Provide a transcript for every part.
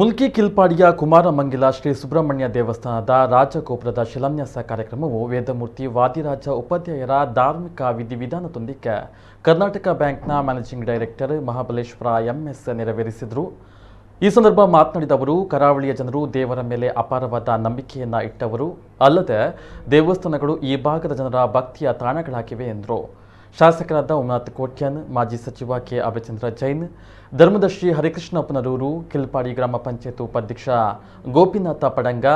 ಮುಲ್ಕಿ ಕಿಲ್ಪಾಡಿಯ ಕುಮಾರಮಂಗಿಲ ಶ್ರೀ ಸುಬ್ರಹ್ಮಣ್ಯ ದೇವಸ್ಥಾನದ ರಾಜಗೋಪುರದ ಶಿಲಾನ್ಯಾಸ ಕಾರ್ಯಕ್ರಮವು ವೇದಮೂರ್ತಿ ವಾದಿರಾಜ ಉಪಾಧ್ಯಾಯರ ಧಾರ್ಮಿಕ ವಿಧಿವಿಧಾನದೊಂದಿಗೆ ಕರ್ನಾಟಕ ಬ್ಯಾಂಕ್ನ ಮ್ಯಾನೇಜಿಂಗ್ ಡೈರೆಕ್ಟರ್ ಮಹಾಬಲೇಶ್ವರ ಎಂಎಸ್ ನೆರವೇರಿಸಿದರು. ಈ ಸಂದರ್ಭ ಮಾತನಾಡಿದ ಅವರು, ಕರಾವಳಿಯ ಜನರು ದೇವರ ಮೇಲೆ ಅಪಾರವಾದ ನಂಬಿಕೆಯನ್ನು ಇಟ್ಟವರು ಅಲ್ಲದೆ ದೇವಸ್ಥಾನಗಳು ಈ ಭಾಗದ ಜನರ ಭಕ್ತಿಯ ತಾಣಗಳಾಗಿವೆ ಎಂದರು. ಶಾಸಕರಾದ ಉಮನಾಥ್ ಕೋಟ್ಯಾನ್, ಮಾಜಿ ಸಚಿವ ಕೆ ಅಭಯಚಂದ್ರ ಜೈನ್, ಧರ್ಮದರ್ಶಿ ಹರಿಕೃಷ್ಣ ಪುನರೂರು, ಕಿಲ್ಪಾಡಿ ಗ್ರಾಮ ಪಂಚಾಯತ್ ಉಪಾಧ್ಯಕ್ಷ ಗೋಪಿನಾಥ ಪಡಂಗ,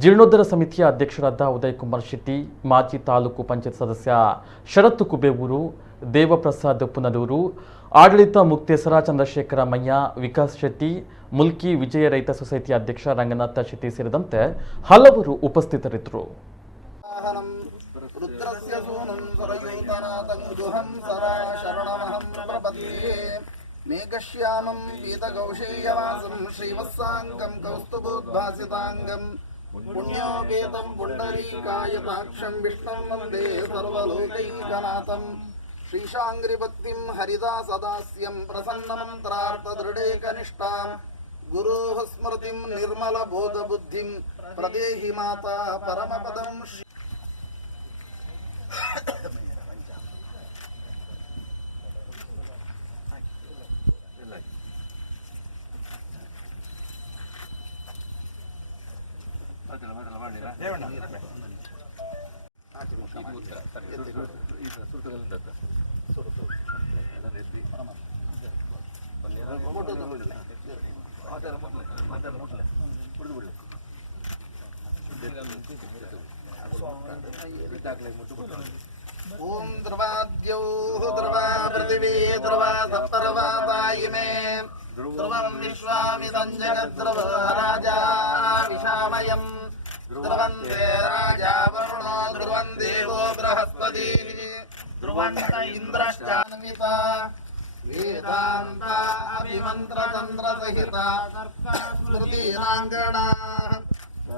ಜೀರ್ಣೋದ್ಧಾರ ಸಮಿತಿಯ ಅಧ್ಯಕ್ಷರಾದ ಉದಯ್ ಕುಮಾರ್ ಶೆಟ್ಟಿ, ಮಾಜಿ ತಾಲೂಕು ಪಂಚಾಯತ್ ಸದಸ್ಯ ಶರತ್ ಕುಬೇವೂರು, ದೇವಪ್ರಸಾದ್ ಪುನರೂರು, ಆಡಳಿತ ಮುಕ್ತೇಸರ ಚಂದ್ರಶೇಖರ ಮಯ್ಯ, ವಿಕಾಸ್ ಶೆಟ್ಟಿ, ಮುಲ್ಕಿ ವಿಜಯ ರೈತ ಸೊಸೈಟಿ ಅಧ್ಯಕ್ಷ ರಂಗನಾಥ ಶೆಟ್ಟಿ ಸೇರಿದಂತೆ ಹಲವರು ಉಪಸ್ಥಿತರಿದ್ದರು. ಮೇಘಶ್ಯಾಮಂ ಪೀತಕೌಶೇಯವಾಸಂ ಶ್ರೀವತ್ಸಾಂಗಂ ಕೌಸ್ತುಭೋದ್ಭಾಸಿತಾಂಗಂ ಪುಣ್ಯೋಪೇತಂ ಪುಂಡರೀಕಾಯತಾಕ್ಷಂ ವಿಷ್ಣುಂ ವಂದೇ ಸರ್ವಲೋಕೈಕನಾಥಂ ಶ್ರೀಶಾಂಗ್ರಿಭಕ್ತಿಂ ಹರಿದಾಸದಾಸ್ಯಂ ಪ್ರಸನ್ನಮಂತ್ರಾರ್ಥದೃಢೇಕನಿಷ್ಠಾಂ ಗುರೋಃ ಸ್ಮೃತಿಂ ನಿರ್ಮಲಬೋಧಬುದ್ಧಿಂ ಪ್ರದೇಹಿ ಮಾತಾ ಪರಮಪದಂ. ಓಂ ಧ್ರುವಾದ್ಯೌ ಧ್ರುವ ಪೃಥಿವೀ ಧ್ರುವ ಸಪ್ತರ್ವಾದಾಯಿಮೇ ಧ್ರುವಂ ವಿಶ್ವಾಮಿದಂ ಜಗದ್ಧ್ರುವ ರಾಜಾ ವಿಶಾಮಯಂ ಧ್ರುವಂತೆ ರಾಜಾ ವರುಣೋ ಧ್ರುವಂ ದೇವೋ ಬೃಹಸ್ಪತಿ ಧ್ರುವಂತ ಇಂದ್ರಶ್ಚಾನ್ವಿತ ವೇದಾಂತ ಅಭಿಮಂತ್ರ ಚಂದ್ರ ಸಹಿತ ಸ್ಮೃತಿರಾಂಗಣಾ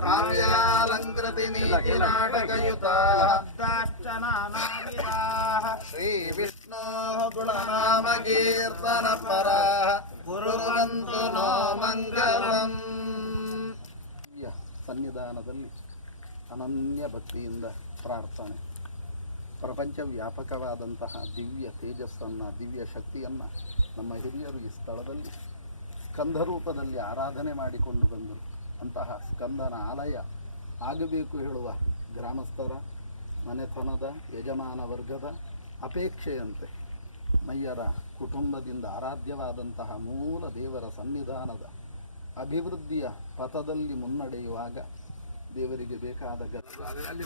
ಕಾವ್ಯಾಲಂಕೃತಿ ನೀತಿ ನಾಟಕಯುತ ಶ್ರೀ ವಿಷ್ಣು ಗುಣನಾಮ ಕೀರ್ತನ ಪರ ಕುರುವಂತು ನೋ ಮಂಗಲಂ. ಸನ್ನಿಧಾನದಲ್ಲಿ ಅನನ್ಯ ಭಕ್ತಿಯಿಂದ ಪ್ರಾರ್ಥನೆ. ಪ್ರಪಂಚ ವ್ಯಾಪಕವಾದಂತಹ ದಿವ್ಯ ತೇಜಸ್ಸನ್ನು, ದಿವ್ಯ ಶಕ್ತಿಯನ್ನು ನಮ್ಮ ಹಿರಿಯರು ಈ ಸ್ಥಳದಲ್ಲಿ ಸ್ಕಂದ ರೂಪದಲ್ಲಿ ಆರಾಧನೆ ಮಾಡಿಕೊಂಡು ಬಂದರು. ಅಂತಹ ಸ್ಕಂದನ ಆಲಯ ಆಗಬೇಕು ಹೇಳುವ ಗ್ರಾಮಸ್ಥರ ಮನೆತನದ ಯಜಮಾನ ವರ್ಗದ ಅಪೇಕ್ಷೆಯಂತೆ ಮಯ್ಯರ ಕುಟುಂಬದಿಂದ ಆರಾಧ್ಯವಾದಂತಹ ಮೂಲ ದೇವರ ಸನ್ನಿಧಾನದ ಅಭಿವೃದ್ಧಿಯ ಪಥದಲ್ಲಿ ಮುನ್ನಡೆಯುವಾಗ ದೇವರಿಗೆ ಬೇಕಾದ ಅಲ್ಲಿ